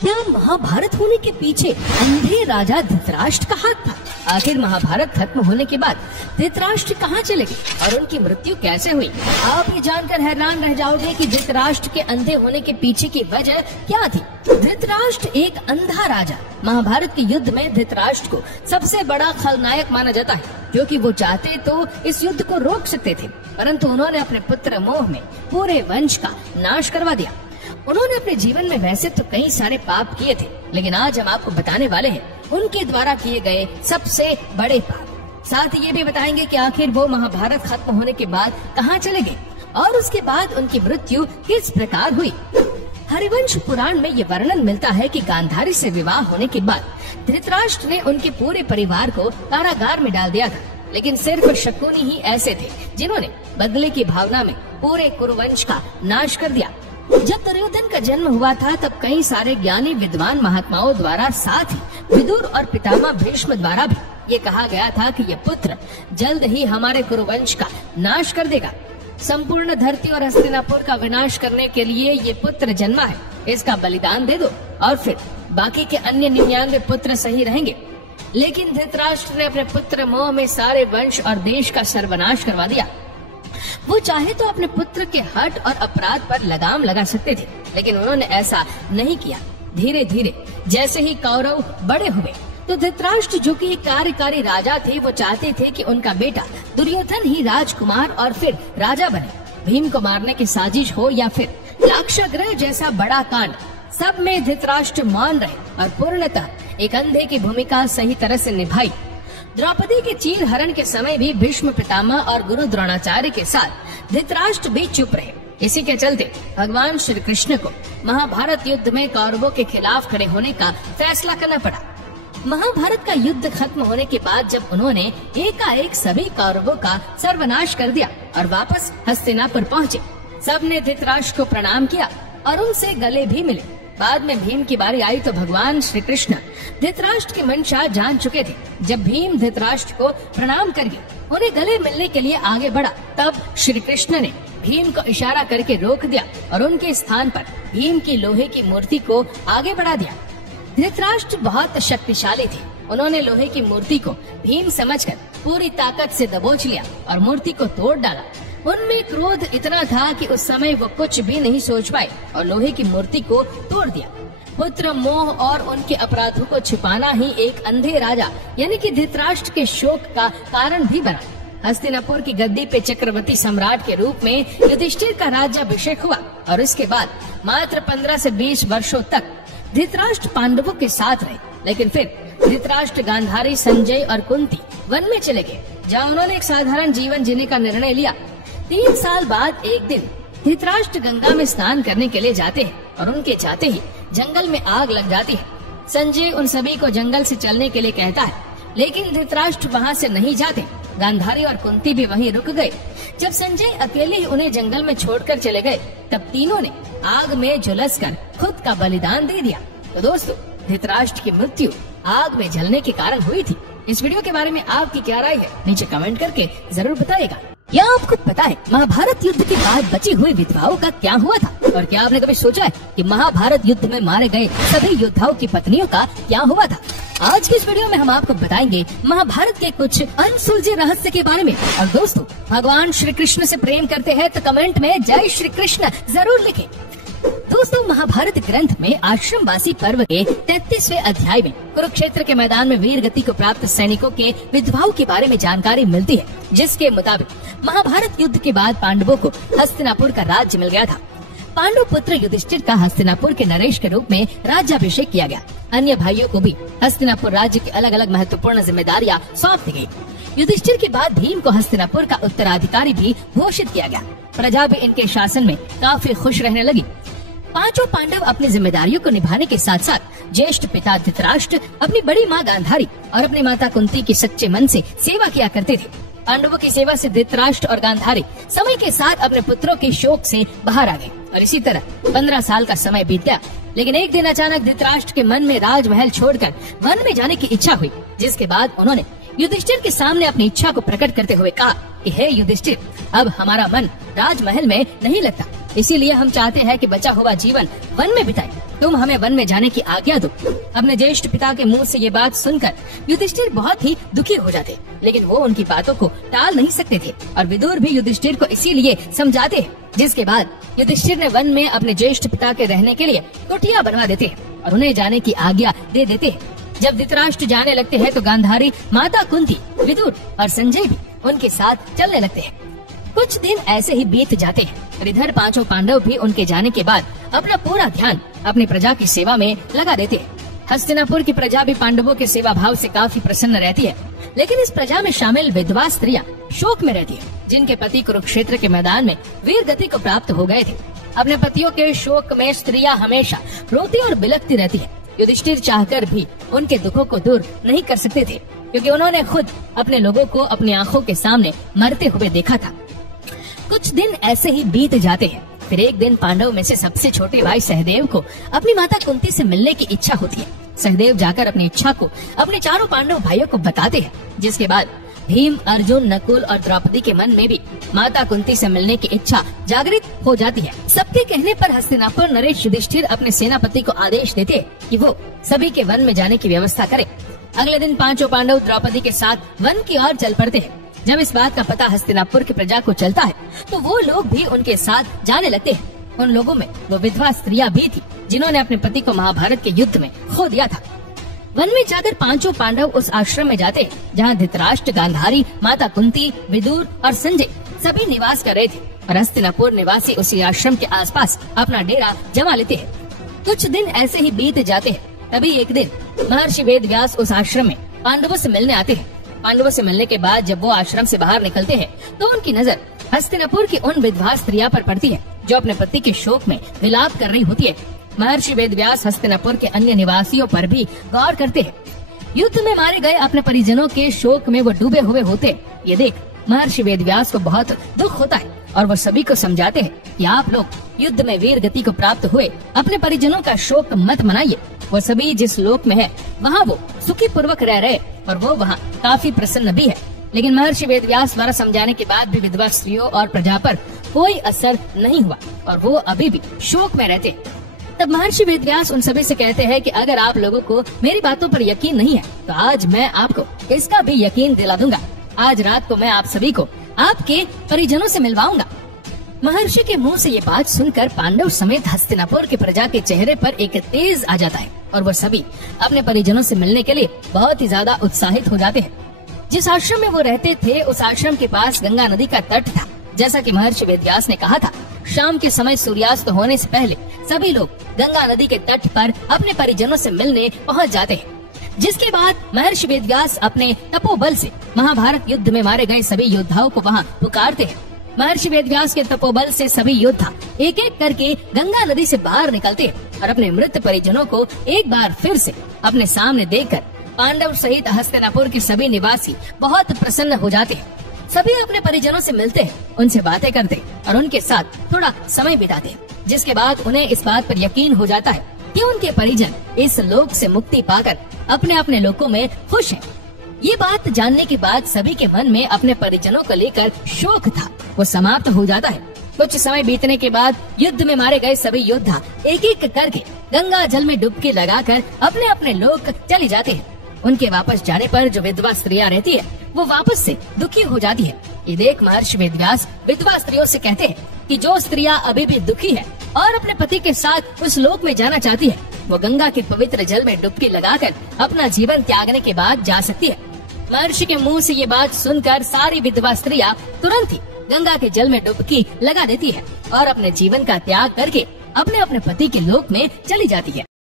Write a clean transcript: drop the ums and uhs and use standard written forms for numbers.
क्या महाभारत होने के पीछे अंधे राजा धृतराष्ट्र का हाथ था? आखिर महाभारत खत्म होने के बाद धृतराष्ट्र कहाँ चले गए और उनकी मृत्यु कैसे हुई? आप ये जानकर हैरान रह जाओगे कि धृतराष्ट्र के अंधे होने के पीछे की वजह क्या थी। धृतराष्ट्र एक अंधा राजा। महाभारत के युद्ध में धृतराष्ट्र को सबसे बड़ा खलनायक माना जाता है, जो कि वो चाहते तो इस युद्ध को रोक सकते थे, परंतु उन्होंने अपने पुत्र मोह में पूरे वंश का नाश करवा दिया। उन्होंने अपने जीवन में वैसे तो कई सारे पाप किए थे, लेकिन आज हम आपको बताने वाले हैं उनके द्वारा किए गए सबसे बड़े पाप। साथ ही ये भी बताएंगे कि आखिर वो महाभारत खत्म होने के बाद कहाँ चले गए और उसके बाद उनकी मृत्यु किस प्रकार हुई। हरिवंश पुराण में ये वर्णन मिलता है कि गांधारी से विवाह होने के बाद धृतराष्ट्र ने उनके पूरे परिवार को कारागार में डाल दिया था, लेकिन सिर्फ शकुनी ही ऐसे थे जिन्होंने बदले की भावना में पूरे कुरुवंश का नाश कर दिया। जब दुर्योधन का जन्म हुआ था तब कई सारे ज्ञानी विद्वान महात्माओं द्वारा, साथ ही विदुर और पितामह भीष्म द्वारा भी ये कहा गया था कि ये पुत्र जल्द ही हमारे कुरुवंश का नाश कर देगा। संपूर्ण धरती और हस्तिनापुर का विनाश करने के लिए ये पुत्र जन्मा है, इसका बलिदान दे दो और फिर बाकी के अन्य 99 पुत्र सही रहेंगे। लेकिन धृतराष्ट्र ने अपने पुत्र मोह में सारे वंश और देश का सर्वनाश करवा दिया। वो चाहे तो अपने पुत्र के हठ और अपराध पर लगाम लगा सकते थे, लेकिन उन्होंने ऐसा नहीं किया। धीरे धीरे जैसे ही कौरव बड़े हुए तो धृतराष्ट्र, जो कि एक कार्यकारी राजा थे, वो चाहते थे कि उनका बेटा दुर्योधन ही राजकुमार और फिर राजा बने। भीम को मारने की साजिश हो या फिर लाक्षागृह जैसा बड़ा कांड, सब में धृतराष्ट्र मौन रहे और पूर्णतः एक अंधे की भूमिका सही तरह से निभाई। द्रौपदी के चीर हरण के समय भी भीष्म पितामह और गुरु द्रोणाचार्य के साथ धृतराष्ट्र भी चुप रहे। इसी के चलते भगवान श्री कृष्ण को महाभारत युद्ध में कौरवों के खिलाफ खड़े होने का फैसला करना पड़ा। महाभारत का युद्ध खत्म होने के बाद जब उन्होंने एकाएक सभी कौरवों का सर्वनाश कर दिया और वापस हस्तिनापुर पहुँचे, सबने धृतराष्ट्र को प्रणाम किया और उनसे गले भी मिले। बाद में भीम की बारी आई तो भगवान श्री कृष्ण धृतराष्ट्र की मंशा जान चुके थे। जब भीम धृतराष्ट्र को प्रणाम करके उन्हें गले मिलने के लिए आगे बढ़ा, तब श्री कृष्ण ने भीम को इशारा करके रोक दिया और उनके स्थान पर भीम की लोहे की मूर्ति को आगे बढ़ा दिया। धृतराष्ट्र बहुत शक्तिशाली थे। उन्होंने लोहे की मूर्ति को भीम समझकर पूरी ताकत से दबोच लिया और मूर्ति को तोड़ डाला। उनमें क्रोध इतना था कि उस समय वो कुछ भी नहीं सोच पाए और लोहे की मूर्ति को तोड़ दिया। पुत्र मोह और उनके अपराधों को छिपाना ही एक अंधे राजा यानी कि धृतराष्ट्र के शोक का कारण भी बना। हस्तिनापुर की गद्दी पे चक्रवर्ती सम्राट के रूप में युधिष्ठिर का राज्याभिषेक हुआ और इसके बाद मात्र 15 से 20 वर्षों तक धृतराष्ट्र पांडवों के साथ रहे। लेकिन फिर धृतराष्ट्र गांधारी, संजय और कुंती वन में चले गए, जहाँ उन्होंने एक साधारण जीवन जीने का निर्णय लिया। 3 साल बाद एक दिन धृतराष्ट्र गंगा में स्नान करने के लिए जाते हैं और उनके जाते ही जंगल में आग लग जाती है। संजय उन सभी को जंगल से चलने के लिए कहता है, लेकिन धृतराष्ट्र वहाँ से नहीं जाते। गांधारी और कुंती भी वहीं रुक गए। जब संजय अकेले ही उन्हें जंगल में छोड़कर चले गए, तब तीनों ने आग में झुलसकर खुद का बलिदान दे दिया। तो दोस्तों, धृतराष्ट्र की मृत्यु आग में जलने के कारण हुई थी। इस वीडियो के बारे में आपकी क्या राय है, नीचे कमेंट करके जरूर बताइएगा। या आपको पता है महाभारत युद्ध के बाद बची हुई विधवाओं का क्या हुआ था? और क्या आपने कभी सोचा है कि महाभारत युद्ध में मारे गए सभी योद्धाओं की पत्नियों का क्या हुआ था? आज की इस वीडियो में हम आपको बताएंगे महाभारत के कुछ अनसुलझे रहस्य के बारे में। और दोस्तों, भगवान श्री कृष्ण से प्रेम करते हैं तो कमेंट में जय श्री कृष्ण जरूर लिखें। दोस्तों, महाभारत ग्रंथ में आश्रमवासी पर्व के 33वें अध्याय में कुरुक्षेत्र के मैदान में वीर गति को प्राप्त सैनिकों के विधवाओं के बारे में जानकारी मिलती है, जिसके मुताबिक महाभारत युद्ध के बाद पांडवों को हस्तिनापुर का राज्य मिल गया था। पांडु पुत्र युधिष्ठिर का हस्तिनापुर के नरेश के रूप में राज्याभिषेक किया गया। अन्य भाइयों को भी हस्तिनापुर राज्य की अलग अलग महत्वपूर्ण जिम्मेदारियां सौंप दी गयी। युधिष्ठिर के बाद भीम को हस्तिनापुर का उत्तराधिकारी भी घोषित किया गया। प्रजा भी इनके शासन में काफी खुश रहने लगी। पांचों पांडव अपनी जिम्मेदारियों को निभाने के साथ साथ ज्येष्ठ पिता धृतराष्ट्र, अपनी बड़ी माँ गांधारी और अपनी माता कुंती की सच्चे मन से सेवा किया करते थे। पांडवों की सेवा से धृतराष्ट्र और गांधारी समय के साथ अपने पुत्रों के शोक से बाहर आ गए और इसी तरह 15 साल का समय बीत गया। लेकिन एक दिन अचानक धृतराष्ट्र के मन में राजमहल छोड़कर वन में जाने की इच्छा हुई, जिसके बाद उन्होंने युधिष्ठिर के सामने अपनी इच्छा को प्रकट करते हुए कहा कि हे युधिष्ठिर, अब हमारा मन राजमहल में नहीं लगता, इसीलिए हम चाहते हैं कि बचा हुआ जीवन वन में बिताएं। तुम हमें वन में जाने की आज्ञा दो। अपने ज्येष्ठ पिता के मुंह से ये बात सुनकर युधिष्ठिर बहुत ही दुखी हो जाते, लेकिन वो उनकी बातों को टाल नहीं सकते थे और विदुर भी युधिष्ठिर को इसीलिए समझाते। जिसके बाद युधिष्ठिर ने वन में अपने ज्येष्ठ पिता के रहने के लिए कुटिया बनवा देते और उन्हें जाने की आज्ञा दे देते। जब धृतराष्ट्र जाने लगते हैं तो गांधारी, माता कुंती, विदुर और संजय भी उनके साथ चलने लगते हैं। कुछ दिन ऐसे ही बीत जाते हैं। इधर पांचों पांडव भी उनके जाने के बाद अपना पूरा ध्यान अपनी प्रजा की सेवा में लगा देते हैं। हस्तिनापुर की प्रजा भी पांडवों के सेवा भाव से काफी प्रसन्न रहती है, लेकिन इस प्रजा में शामिल विधवा स्त्रियां शोक में रहती है, जिनके पति कुरुक्षेत्र के मैदान में वीर गति को प्राप्त हो गए थे। अपने पतियों के शोक में स्त्रियां हमेशा रोती और बिलखती रहती है। युधिष्ठिर चाहकर भी उनके दुखों को दूर नहीं कर सकते थे, क्योंकि उन्होंने खुद अपने लोगों को अपनी आंखों के सामने मरते हुए देखा था। कुछ दिन ऐसे ही बीत जाते हैं। फिर एक दिन पांडव में से सबसे छोटे भाई सहदेव को अपनी माता कुंती से मिलने की इच्छा होती है। सहदेव जाकर अपनी इच्छा को अपने चारों पांडव भाइयों को बताते हैं, जिसके बाद भीम, अर्जुन, नकुल और द्रौपदी के मन में भी माता कुंती से मिलने की इच्छा जागृत हो जाती है। सबके कहने पर हस्तिनापुर नरेश युधिष्ठिर अपने सेनापति को आदेश देते हैं कि वो सभी के वन में जाने की व्यवस्था करे। अगले दिन पांचों पांडव द्रौपदी के साथ वन की ओर चल पड़ते हैं। जब इस बात का पता हस्तिनापुर की प्रजा को चलता है तो वो लोग भी उनके साथ जाने लगते हैं। उन लोगों में वो विधवा स्त्रियां भी थी जिन्होंने अपने पति को महाभारत के युद्ध में खो दिया था। वन में जाकर पांचों पांडव उस आश्रम में जाते हैं जहाँ धृतराष्ट्र, गांधारी, माता कुंती, विदुर और संजय सभी निवास कर रहे थे और हस्तिनापुर निवासी उसी आश्रम के आसपास अपना डेरा जमा लेते हैं। कुछ दिन ऐसे ही बीत जाते हैं। तभी एक दिन महर्षि वेदव्यास उस आश्रम में पांडवों से मिलने आते हैं। पांडवों से मिलने के बाद जब वो आश्रम से बाहर निकलते हैं तो उनकी नजर हस्तिनापुर की उन विधवा स्त्रियां पर पड़ती है जो अपने पति के शोक में विलाप कर रही होती है। महर्षि वेदव्यास हस्तिनापुर के अन्य निवासियों पर भी गौर करते हैं। युद्ध में मारे गए अपने परिजनों के शोक में वो डूबे हुए होते। ये देख महर्षि वेदव्यास को बहुत दुख होता है और वो सभी को समझाते हैं कि आप लोग युद्ध में वीर गति को प्राप्त हुए अपने परिजनों का शोक मत मनाइए। वो सभी जिस लोक में है वहाँ वो सुखी पूर्वक रह रहे और वो वहाँ काफी प्रसन्न भी है। लेकिन महर्षि वेदव्यास द्वारा समझाने के बाद भी विधवा स्त्रियों और प्रजा पर कोई असर नहीं हुआ और वो अभी भी शोक में रहते। तब महर्षि वेदव्यास उन सभी से कहते हैं कि अगर आप लोगों को मेरी बातों पर यकीन नहीं है तो आज मैं आपको इसका भी यकीन दिला दूंगा। आज रात को मैं आप सभी को आपके परिजनों से मिलवाऊंगा। महर्षि के मुंह से ये बात सुनकर पांडव समेत हस्तिनापुर की प्रजा के चेहरे पर एक तेज आ जाता है और वो सभी अपने परिजनों से मिलने के लिए बहुत ही ज्यादा उत्साहित हो जाते हैं। जिस आश्रम में वो रहते थे उस आश्रम के पास गंगा नदी का तट था। जैसा कि महर्षि वेदव्यास ने कहा था, शाम के समय सूर्यास्त होने से पहले सभी लोग गंगा नदी के तट पर अपने परिजनों से मिलने पहुंच जाते हैं। जिसके बाद महर्षि वेदव्यास अपने तपोबल से महाभारत युद्ध में मारे गए सभी योद्धाओं को वहां पुकारते हैं। महर्षि वेदव्यास के तपोबल से सभी योद्धा एक एक करके गंगा नदी से बाहर निकलते हैं और अपने मृत परिजनों को एक बार फिर से अपने सामने देखकर पांडव सहित हस्तिनापुर के सभी निवासी बहुत प्रसन्न हो जाते हैं। सभी अपने परिजनों से मिलते हैं, उनसे बातें करते और उनके साथ थोड़ा समय बिताते हैं। जिसके बाद उन्हें इस बात पर यकीन हो जाता है कि उनके परिजन इस लोक से मुक्ति पाकर अपने अपने लोकों में खुश हैं। ये बात जानने के बाद सभी के मन में अपने परिजनों को लेकर शोक था वो समाप्त हो जाता है। कुछ समय बीतने के बाद युद्ध में मारे गए सभी योद्धा एक एक करके गंगा जल में डुबकी लगाकर अपने अपने लोक चले जाते हैं। उनके वापस जाने पर जो विधवा स्त्रियां रहती है वो वापस से दुखी हो जाती है। ये देख महर्षि वेदव्यास विधवा स्त्रियों से कहते हैं कि जो स्त्रियां अभी भी दुखी है और अपने पति के साथ उस लोक में जाना चाहती है वो गंगा के पवित्र जल में डुबकी लगाकर अपना जीवन त्यागने के बाद जा सकती है। महर्षि के मुंह से ये बात सुनकर सारी विधवा स्त्रियां तुरंत ही गंगा के जल में डुबकी लगा देती है और अपने जीवन का त्याग करके अपने अपने पति के लोक में चली जाती है।